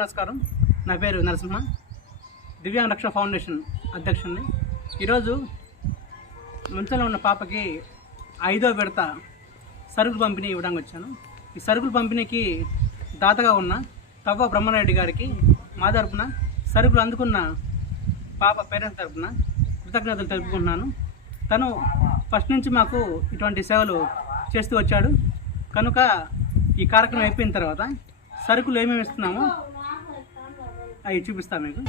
నమస్కారం. నా పేరు నరసింహ, దివ్యాంగ రక్షణ ఫౌండేషన్ అధ్యక్షుడిని. ఈరోజు మంచంలో ఉన్న పాపకి 5వ విడత సరుకులు పంపిణీ ఇవ్వడానికి వచ్చాను. ఈ సరుకులు పంపిణీకి దాతగా ఉన్న తవ్వ బ్రహ్మారెడ్డి గారికి మా తరపున, సరుకులు అందుకున్న పాప పేరెంట్స్ తరపున కృతజ్ఞతలు తెలుపుకుంటున్నాను. తను ఫస్ట్ నుంచి మాకు ఇటువంటి సేవలు చేస్తూ వచ్చాడు కనుక ఈ కార్యక్రమం అయిపోయిన తర్వాత సరుకులు ఏమేమి ఇస్తున్నామో అవి చూపిస్తాను మీకు.